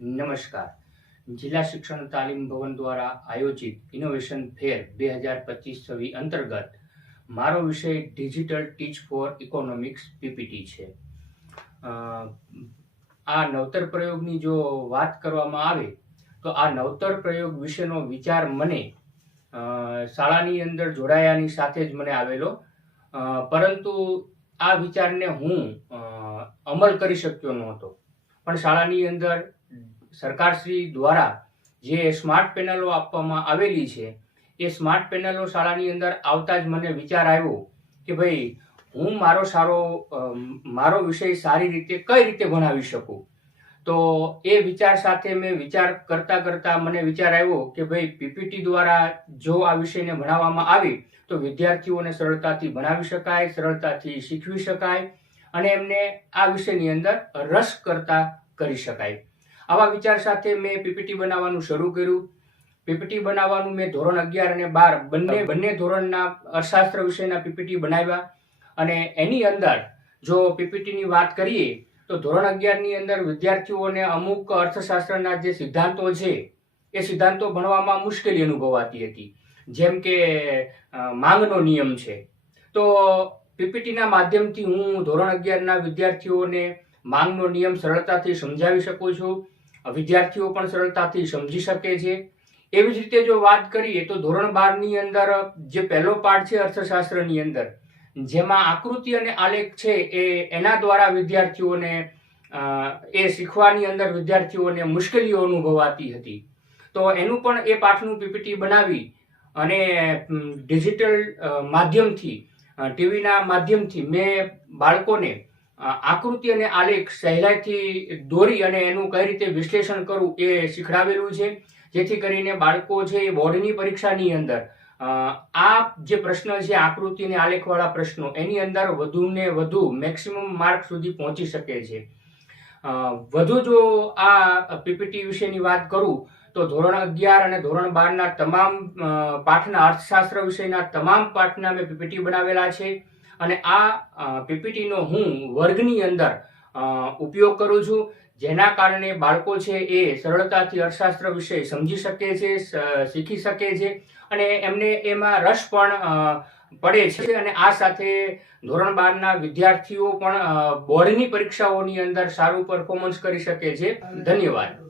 નમસ્કાર. જિલ્લા શિક્ષણ તાલીમ ભવન દ્વારા આયોજિત ઇનોવેશન ફેર 2025-26 અંતર્ગત મારો વિષય ડિજિટલ ટીચ ફોર ઇકોનોમિક્સ પીપીટી છે. આ નવતર પ્રયોગની જો વાત કરવામાં આવે તો આ નવતર પ્રયોગ વિશેનો વિચાર મને શાળાની અંદર જોડાયાની સાથે જ મને આવેલો, પરંતુ આ વિચારને હું અમલ કરી શક્યો નહોતો. પણ શાળાની અંદર સરકારશ્રી દ્વારા જે સ્માર્ટ પેનલો આપવામાં આવેલી છે એ સ્માર્ટ પેનલો શાળાની અંદર આવતા જ મને વિચાર આવ્યો કે ભાઈ હું મારો વિષય સારી રીતે કઈ રીતે ભણાવી શકું. તો એ વિચાર સાથે મેં વિચાર કરતા મને વિચાર આવ્યો કે ભાઈ પીપીટી દ્વારા જો આ વિષયને ભણાવવામાં આવે તો વિદ્યાર્થીઓને સરળતાથી ભણાવી શકાય, સરળતાથી શીખવી શકાય અને એમને આ વિષયની અંદર રસ કરતા કરી શકાય. આવા વિચાર સાથે મેં પીપીટી બનાવવાનું શરૂ કર્યું. પીપીટી બનાવવાનું મેં ધોરણ 11 અને 12 બંને ધોરણના અર્થશાસ્ત્ર વિષયના પીપીટી બનાવ્યા. અને એની અંદર જો પીપીટીની વાત કરીએ તો ધોરણ 11ની અંદર વિદ્યાર્થીઓને અમુક અર્થશાસ્ત્રના જે સિદ્ધાંતો છે એ સિદ્ધાંતો ભણવામાં મુશ્કેલી અનુભવાતી હતી, જેમ કે માંગનો નિયમ છે. તો પીપીટીના માધ્યમથી હું ધોરણ 11ના વિદ્યાર્થીઓને માંગનો નિયમ સરળતાથી સમજાવી શકું છું. વિદ્યાર્થીઓ પણ સરળતાથી સમજી શકે છે. એવી જ રીતે જો વાત કરીએ તો ધોરણ 12ની અંદર જે પહેલો પાઠ છે અર્થશાસ્ત્રની અંદર, જેમાં આકૃતિ અને આલેખ છે એના દ્વારા વિદ્યાર્થીઓને એ શીખવાની અંદર વિદ્યાર્થીઓને મુશ્કેલીઓ અનુભવાતી હતી. તો એનું પણ એ પાઠનું પીપીટી બનાવી અને ડિજિટલ માધ્યમથી, ટીવીના માધ્યમથી મેં બાળકોને આકૃતિ અને આલેખ સહેલાઈથી દોરી અને એનું કઈ રીતે વિશ્લેષણ કરવું એ શીખડાવેલું છે, જેથી કરીને બાળકો છે એ બોર્ડની પરીક્ષાની અંદર આ જે પ્રશ્ન છે આકૃતિ અને આલેખવાળા પ્રશ્નો એની અંદર વધુને વધુ મેક્સિમમ માર્ક સુધી પહોંચી શકે છે. વધુ જો આ પીપીટી વિશેની વાત કરું તો ધોરણ 11 અને ધોરણ 12ના તમામ પાઠના અર્થશાસ્ત્ર વિષયના તમામ પાઠના મેં પીપીટી બનાવેલા છે અને આ પીપીટીનો હું વર્ગની અંદર ઉપયોગ કરું છું, જેના કારણે બાળકો છે એ સરળતાથી અર્થશાસ્ત્ર વિષય સમજી શકે છે, શીખી શકે છે અને એમને એમાં રસ પણ પડે છે. અને આ સાથે ધોરણ 12ના વિદ્યાર્થીઓ પણ બોર્ડની પરીક્ષાઓની અંદર સારું પરફોર્મન્સ કરી શકે છે. ધન્યવાદ.